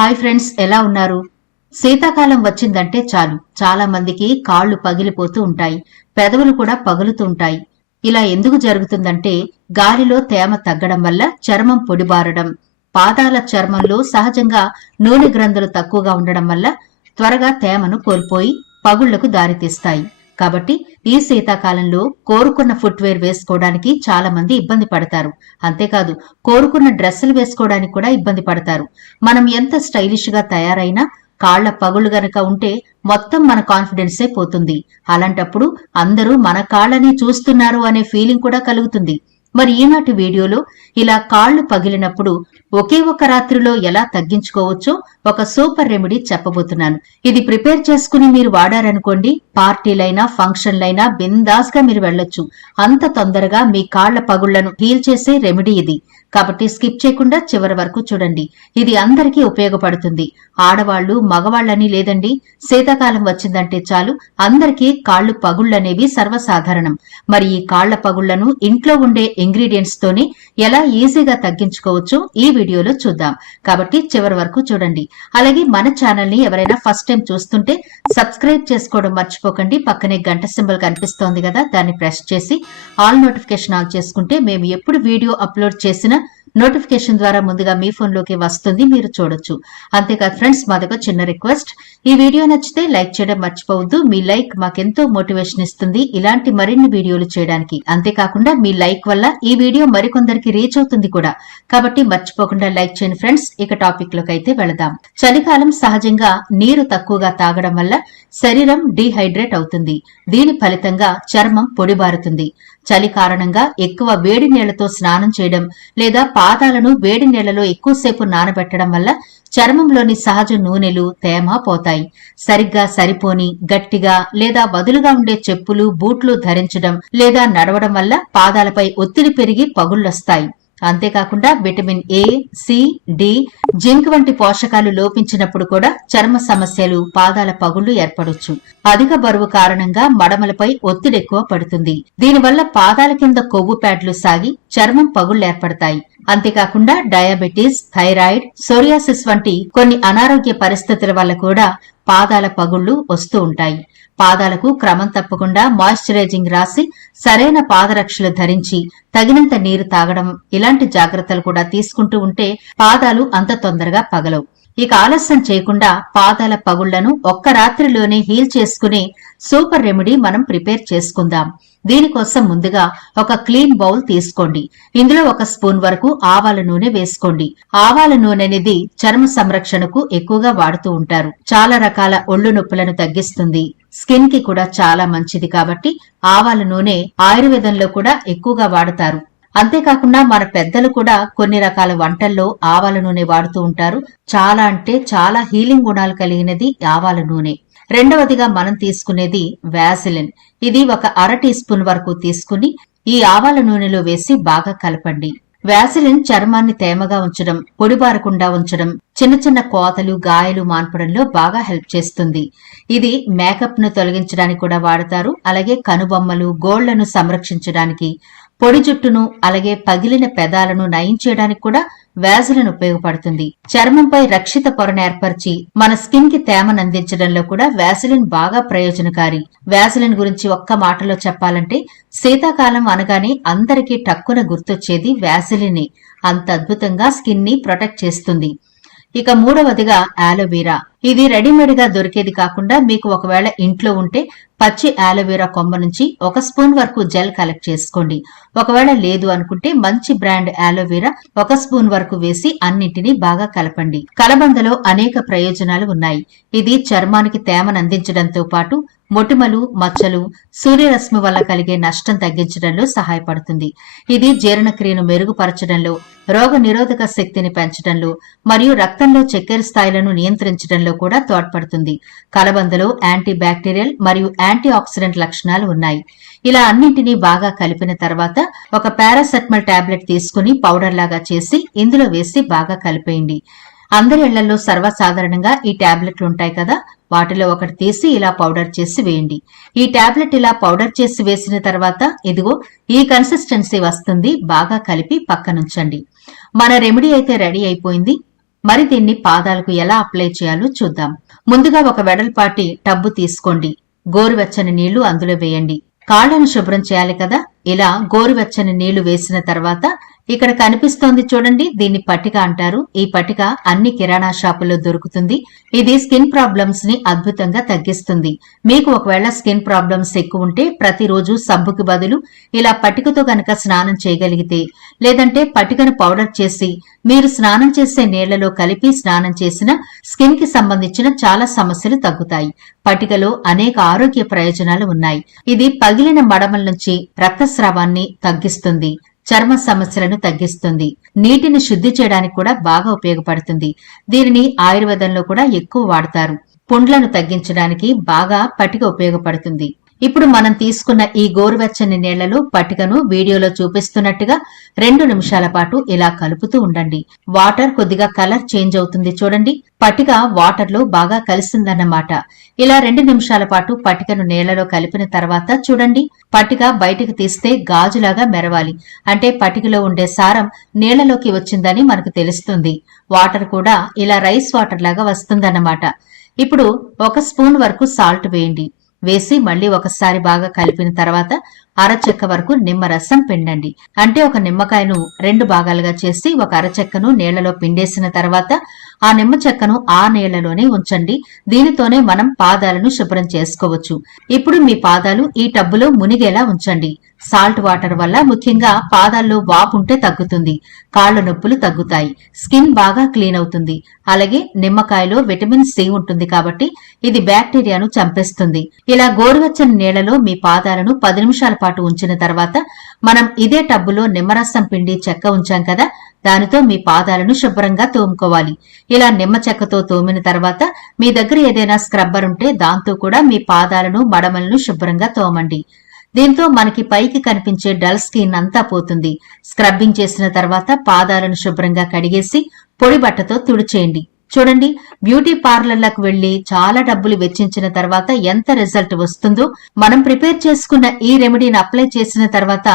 Hi friends ఎలా ఉన్నారు? శీతాకాలం వచ్చిందంటే చాలు. చాలా మందికి కాళ్ళు పగిలిపోతూ ఉంటాయి. పెదవులు కూడా పగులుతూ ఉంటాయి. ఇలా ఎందుకు జరుగుతుందంటే గాలిలో తేమ తగ్గడం వల్ల చర్మం పొడిబారడం పాదాల చర్మంలో సహజంగా నూనె గ్రంథులు తక్కువగా ఉండడం వల్ల త్వరగా తేమను కోల్పోయి పగుళ్ళకు దారితీస్తాయి. కాబట్టి ఈ శీతాకాలంలో కోరుకున్న ఫుట్వేర్ వేసుకోవడానికి చాలా మంది ఇబ్బంది పడతారు. అంతేకాదు కోరుకున్న డ్రెస్సులు వేసుకోవడానికి కూడా ఇబ్బంది పడతారు. మనం ఎంత స్టైలిష్గా తయారైనా కాళ్ళ పగులు గనక ఉంటే మొత్తం మన కాన్ఫిడెన్సే పోతుంది. అలాంటప్పుడు అందరూ మన కాళ్ళని చూస్తున్నారు అనే ఫీలింగ్ కూడా కలుగుతుంది. మరి ఈనాటి వీడియోలో ఇలా కాళ్ళు పగిలినప్పుడు ఒకే ఒక రాత్రిలో ఎలా తగ్గించుకోవచ్చో ఒక సూపర్ రెమెడీ చెప్పబోతున్నాను. ఇది ప్రిపేర్ చేసుకుని మీరు వాడారనుకోండి పార్టీలైనా ఫంక్షన్లైనా బిందాస్గా మీరు వెళ్ళొచ్చు. అంత తొందరగా మీ కాళ్ళ పగుళ్ళను హీల్ చేసే రెమెడీ ఇది. కాబట్టి స్కిప్ చేయకుండా చివరి వరకు చూడండి. ఇది అందరికీ ఉపయోగపడుతుంది. ఆడవాళ్ళు మగవాళ్ళని లేదండి. శీతాకాలం వచ్చిందంటే చాలు. అందరికీ కాళ్ళు పగుళ్ళనేవి సర్వసాధారణం. మరి ఈ కాళ్ళ పగుళ్ళను ఇంట్లో ఉండే ఇంగ్రీడియంట్స్ తోనే ఎలా ఈజీగా తగ్గించుకోవచ్చో ఈ వీడియోలో చూద్దాం. కాబట్టి చివరి వరకు చూడండి. అలాగే మన ఛానల్ని ఎవరైనా ఫస్ట్ టైం చూస్తుంటే సబ్స్క్రైబ్ చేసుకోవడం మర్చిపోకండి. పక్కనే గంట సింబల్ కనిపిస్తోంది కదా దాన్ని ప్రెస్ చేసి ఆల్ నోటిఫికేషన్ ఆన్ చేసుకుంటే మేము ఎప్పుడు వీడియో అప్లోడ్ చేసినా నోటిఫికేషన్ ద్వారా ముందుగా మీ ఫోన్లోకి వస్తుంది మీరు చూడొచ్చు. అంతేకాదు ఫ్రెండ్స్ మాదొక చిన్న రిక్వెస్ట్. ఈ వీడియో నచ్చితే లైక్ చేయడం మర్చిపోవద్దు. మీ లైక్ మాకెంతో మోటివేషన్ ఇస్తుంది ఇలాంటి మరిన్ని వీడియోలు చేయడానికి. అంతేకాకుండా మీ లైక్ వల్ల ఈ వీడియో మరికొందరికి రీచ్ అవుతుంది కూడా. కాబట్టి మర్చిపోకుండా లైక్ చేయండి ఫ్రెండ్స్. ఇక టాపిక్లోకి అయితే వెళదాం. చలికాలం సహజంగా నీరు తక్కువగా తాగడం వల్ల శరీరం డీహైడ్రేట్ అవుతుంది. దీని ఫలితంగా చర్మం పొడిబారుతుంది. చలి కారణంగా ఎక్కువ వేడి నీళ్ళతో స్నానం చేయడం లేదా పాదాలను వేడి నీళ్ళలో ఎక్కువసేపు నానబెట్టడం వల్ల చర్మంలోని సహజ నూనెలు తేమ పోతాయి. సరిగ్గా సరిపోని గట్టిగా లేదా వదులుగా ఉండే చెప్పులు బూట్లు ధరించడం లేదా నడవడం వల్ల పాదాలపై ఒత్తిడి పెరిగి పగుళ్ళొస్తాయి అంతేకాకుండా vitamin A C D zinc వంటి పోషకాలు లోపించినప్పుడు కూడా చర్మ సమస్యలు పాదాల పగుళ్ళు ఏర్పడొచ్చు. అధిక బరువు కారణంగా మడమలపై ఒత్తిడి ఎక్కువ పడుతుంది. దీనివల్ల పాదాల కింద కొవ్వు ప్యాడ్లు సాగి చర్మం పగుళ్ళు ఏర్పడతాయి. అంతేకాకుండా డయాబెటీస్ థైరాయిడ్ సోరియాసిస్ వంటి కొన్ని అనారోగ్య పరిస్థితుల వల్ల కూడా పాదాల పగుళ్ళు వస్తూ ఉంటాయి. పాదాలకు క్రమం తప్పకుండా మాయిశ్చరైజింగ్ రాసి సరైన పాదరక్షలు ధరించి తగినంత నీరు తాగడం ఇలాంటి జాగ్రత్తలు కూడా తీసుకుంటూ ఉంటే పాదాలు అంత తొందరగా పగలవు. ఇక ఆలస్యం చేయకుండా పాదాల పగుళ్ళను ఒక్క రాత్రిలోనే హీల్ చేసుకునే సూపర్ రెమెడీ మనం ప్రిపేర్ చేసుకుందాం. దీనికోసం ముందుగా ఒక క్లీన్ బౌల్ తీసుకోండి. ఇందులో ఒక స్పూన్ వరకు ఆవాల నూనె వేసుకోండి. ఆవాల నూనె అనేది చర్మ సంరక్షణకు ఎక్కువగా వాడుతూ ఉంటారు. చాలా రకాల ఒళ్ళు నొప్పులను తగ్గిస్తుంది. స్కిన్కి కూడా చాలా మంచిది కాబట్టి ఆవాల నూనె ఆయుర్వేదంలో కూడా ఎక్కువగా వాడతారు. అంతేకాకుండా మన పెద్దలు కూడా కొన్ని రకాల వంటల్లో ఆవాల నూనె వాడుతూ ఉంటారు. చాలా అంటే చాలా హీలింగ్ గుణాలు కలిగినది ఆవాల నూనె. రెండవదిగా మనం తీసుకునేది వ్యాసిలిన్. ఇది ఒక అర టీ స్పూన్ వరకు తీసుకుని ఈ ఆవాల నూనెలో వేసి బాగా కలపండి. వ్యాసిలిన్ చర్మాన్ని తేమగా ఉంచడం పొడిబారకుండా ఉంచడం చిన్న చిన్న కోతలు గాయాలు మాన్పడంలో బాగా హెల్ప్ చేస్తుంది. ఇది మేకప్ను తొలగించడానికి కూడా వాడతారు. అలాగే కనుబొమ్మలు గోళ్ళను సంరక్షించడానికి పొడి జుట్టును అలాగే పగిలిన పెదాలను నయం చేయడానికి కూడా వ్యాజిలిన్ ఉపయోగపడుతుంది. చర్మంపై రక్షిత పొరను ఏర్పరిచి మన స్కిన్కి తేమను అందించడంలో కూడా వ్యాసిలిన్ బాగా ప్రయోజనకారి. వ్యాసిలిన్ గురించి ఒక్క మాటలో చెప్పాలంటే శీతాకాలం అనగానే అందరికీ టక్కున గుర్తొచ్చేది వ్యాసిలినే అంత అద్భుతంగా స్కిన్ని ప్రొటెక్ట్ చేస్తుంది. ఇక మూడవదిగా ఆలోవీరా. ఇది రెడీమేడ్గా దొరికేది కాకుండా మీకు ఒకవేళ ఇంట్లో ఉంటే పచ్చి ఆలోవేరా కొమ్మ నుంచి ఒక స్పూన్ వరకు జెల్ కలెక్ట్ చేసుకోండి. ఒకవేళ లేదు అనుకుంటే మంచి బ్రాండ్ ఆలోవెరా ఒక స్పూన్ వరకు వేసి అన్నింటినీ బాగా కలపండి. కలబందలో అనేక ప్రయోజనాలు ఉన్నాయి. ఇది చర్మానికి తేమను అందించడంతో పాటు మొటిమలు మచ్చలు సూర్యరశ్మి వల్ల కలిగే నష్టం తగ్గించడంలో సహాయపడుతుంది. ఇది జీర్ణక్రియను మెరుగుపరచడంలో రోగ నిరోధక శక్తిని పెంచడంలో మరియు రక్తంలో చక్కెర స్థాయిలను నియంత్రించడంలో కూడా తోడ్పడుతుంది. కలబందలో యాంటీ బ్యాక్టీరియల్ మరియు యాంటీ ఆక్సిడెంట్ లక్షణాలు ఉన్నాయి. ఇలా అన్నింటినీ బాగా కలిపిన తర్వాత ఒక పారాసెటమల్ టాబ్లెట్ తీసుకుని పౌడర్ లాగా చేసి ఇందులో వేసి బాగా కలిపేయండి. అందరి ఇళ్ళలో సర్వసాధారణంగా ఈ టాబ్లెట్లు ఉంటాయి కదా? వాటిలో ఒకటి తీసి ఇలా పౌడర్ చేసి వేయండి. ఈ టాబ్లెట్ ఇలా పౌడర్ చేసి వేసిన తర్వాత ఇదిగో ఈ కన్సిస్టెన్సీ వస్తుంది బాగా కలిపి పక్కనుంచండి. మన రెమెడీ అయితే రెడీ అయిపోయింది. మరి దీన్ని పాదాలకు ఎలా అప్లై చేయాలో చూద్దాం. ముందుగా ఒక వెడల్పాటి టబ్బు తీసుకోండి. గోరువెచ్చని నీళ్ళు అందులో వేయండి. కాళ్ళను శుభ్రం చేయాలి కదా? ఇలా గోరువెచ్చని నీళ్ళు వేసిన తర్వాత ఇక్కడ కనిపిస్తోంది చూడండి దీన్ని పట్టిక అంటారు. ఈ పట్టిక అన్ని కిరాణా షాపుల్లో దొరుకుతుంది. ఇది స్కిన్ ప్రాబ్లమ్స్ని అద్భుతంగా తగ్గిస్తుంది. మీకు ఒకవేళ స్కిన్ ప్రాబ్లమ్స్ ఎక్కువ ఉంటే ప్రతిరోజు సబ్బుకి బదులు ఇలా పట్టికతో గనక స్నానం చేయగలిగితే లేదంటే పట్టికను పౌడర్ చేసి మీరు స్నానం చేసే నీళ్ళలో కలిపి స్నానం చేసిన స్కిన్కి సంబంధించిన చాలా సమస్యలు తగ్గుతాయి. పట్టికలో అనేక ఆరోగ్య ప్రయోజనాలు ఉన్నాయి. ఇది పగిలిన మడమల నుంచి రక్తస్రావాన్ని తగ్గిస్తుంది. చర్మ సమస్యలను తగ్గిస్తుంది. నీటిని శుద్ధి చేయడానికి కూడా బాగా ఉపయోగపడుతుంది. దీనిని ఆయుర్వేదంలో కూడా ఎక్కువ వాడతారు. పుండ్లను తగ్గించడానికి బాగా పటిక ఉపయోగపడుతుంది. ఇప్పుడు మనం తీసుకున్న ఈ గోరువెచ్చని నీళ్ళలో పట్టికను వీడియోలో చూపిస్తున్నట్టుగా రెండు నిమిషాల పాటు ఇలా కలుపుతూ ఉండండి. వాటర్ కొద్దిగా కలర్ చేంజ్ అవుతుంది చూడండి. పట్టిక వాటర్లో బాగా కలిసిందన్నమాట. ఇలా రెండు నిమిషాల పాటు పట్టికను నీళ్ళలో కలిపిన తర్వాత చూడండి. పట్టిక బయటికి తీస్తే గాజులాగా మెరవాలి. అంటే పట్టికలో ఉండే సారం నీళ్ళలోకి వచ్చిందని మనకు తెలుస్తుంది. వాటర్ కూడా ఇలా రైస్ వాటర్ లాగా వస్తుందన్నమాట. ఇప్పుడు ఒక స్పూన్ వరకు సాల్ట్ వేయండి. వేసి మళ్ళీ ఒకసారి బాగా కలిపిన తర్వాత అరచెక్క వరకు నిమ్మరసం పిండండి. అంటే ఒక నిమ్మకాయను రెండు భాగాలుగా చేసి ఒక అరచెక్కను నీళ్ళలో పిండేసిన తర్వాత ఆ నిమ్మ చెక్కను ఆ నీళ్ళలోనే ఉంచండి. దీనితోనే మనం పాదాలను శుభ్రం చేసుకోవచ్చు. ఇప్పుడు మీ పాదాలు ఈ టబ్బులో మునిగేలా ఉంచండి. సాల్ట్ వాటర్ వల్ల ముఖ్యంగా పాదాల్లో వాపు ఉంటే తగ్గుతుంది కాళ్ళ నొప్పులు తగ్గుతాయి స్కిన్ బాగా క్లీన్ అవుతుంది. అలాగే నిమ్మకాయలో విటమిన్ సి ఉంటుంది కాబట్టి ఇది బ్యాక్టీరియాను చంపేస్తుంది. ఇలా గోరువెచ్చని నీళ్ళలో మీ పాదాలను పది నిమిషాల పాటు ఉంచిన తర్వాత మనం ఇదే టబ్బులో నిమ్మరసం పిండి చెక్క ఉంచాం కదా దానితో మీ పాదాలను శుభ్రంగా తోముకోవాలి. ఇలా నిమ్మ చెక్కతో తోమిన తర్వాత మీ దగ్గర ఏదైనా స్క్రబ్బర్ ఉంటే దాంతో కూడా మీ పాదాలను మడమలను శుభ్రంగా తోమండి. దీంతో మనకి పైకి కనిపించే డల్ స్కిన్ అంతా పోతుంది. స్క్రబ్బింగ్ చేసిన తర్వాత పాదాలను శుభ్రంగా కడిగేసి పొడి బట్టతో తుడిచేయండి. చూడండి బ్యూటీ పార్లర్లకు వెళ్ళి చాలా డబ్బులు వెచ్చించిన తర్వాత ఎంత రిజల్ట్ వస్తుందో. మనం ప్రిపేర్ చేసుకున్న ఈ రెమెడీని అప్లై చేసిన తర్వాత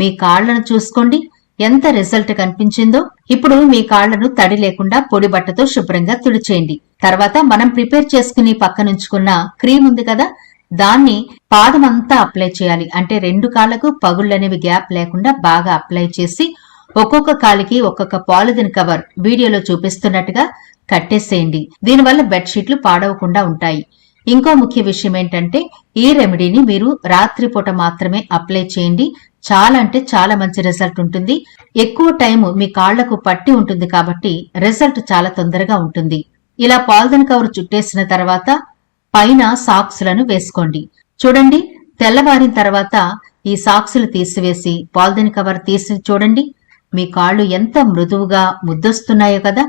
మీ కాళ్ళను చూసుకోండి. ఎంత రిజల్ట్ కనిపించిందో. ఇప్పుడు మీ కాళ్ళను తడి లేకుండా పొడి బట్టతో శుభ్రంగా తుడిచేయండి. తర్వాత మనం ప్రిపేర్ చేసుకుని పక్కనుంచుకున్న క్రీమ్ ఉంది కదా దాన్ని పాదమంతా అప్లై చేయాలి. అంటే రెండు కాళ్ళకు పగుళ్ళనేవి గ్యాప్ లేకుండా బాగా అప్లై చేసి ఒక్కొక్క కాలికి ఒక్కొక్క పాలిథిన్ కవర్ వీడియోలో చూపిస్తున్నట్టుగా కట్టేసేయండి. దీనివల్ల బెడ్షీట్లు పాడవకుండా ఉంటాయి. ఇంకో ముఖ్య విషయం ఏంటంటే ఈ రెమెడీని మీరు రాత్రిపూట మాత్రమే అప్లై చేయండి. చాలా అంటే చాలా మంచి రిజల్ట్ ఉంటుంది. ఎక్కువ టైం మీ కాళ్ళకు పట్టి ఉంటుంది కాబట్టి రిజల్ట్ చాలా తొందరగా ఉంటుంది. ఇలా పాల్దన్ కవర్ చుట్టేసిన తర్వాత పైన సాక్స్లను వేసుకోండి. చూడండి తెల్లవారిన తర్వాత ఈ సాక్సులు తీసివేసి పాల్దన్ కవర్ తీసి చూడండి. మీ కాళ్ళు ఎంత మృదువుగా ముద్దొస్తున్నాయో కదా!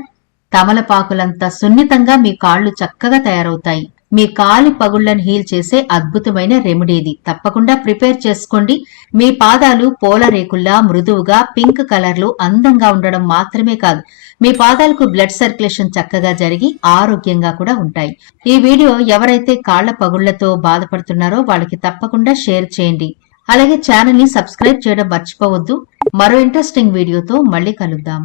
తమలపాకులంత సున్నితంగా మీ కాళ్ళు చక్కగా తయారవుతాయి. మీ కాలి పగుళ్ళను హీల్ చేసే అద్భుతమైన రెమెడీది తప్పకుండా ప్రిపేర్ చేసుకోండి. మీ పాదాలు పూల రేకుల్లా మృదువుగా పింక్ కలర్లో అందంగా ఉండడం మాత్రమే కాదు. మీ పాదాలకు బ్లడ్ సర్క్యులేషన్ చక్కగా జరిగి ఆరోగ్యంగా కూడా ఉంటాయి. ఈ వీడియో ఎవరైతే కాళ్ళ పగుళ్ళతో బాధపడుతున్నారో వాళ్ళకి తప్పకుండా షేర్ చేయండి. అలాగే ఛానల్ని సబ్స్క్రైబ్ చేయడం మర్చిపోవద్దు. మరో ఇంట్రెస్టింగ్ వీడియోతో మళ్ళీ కలుద్దాం.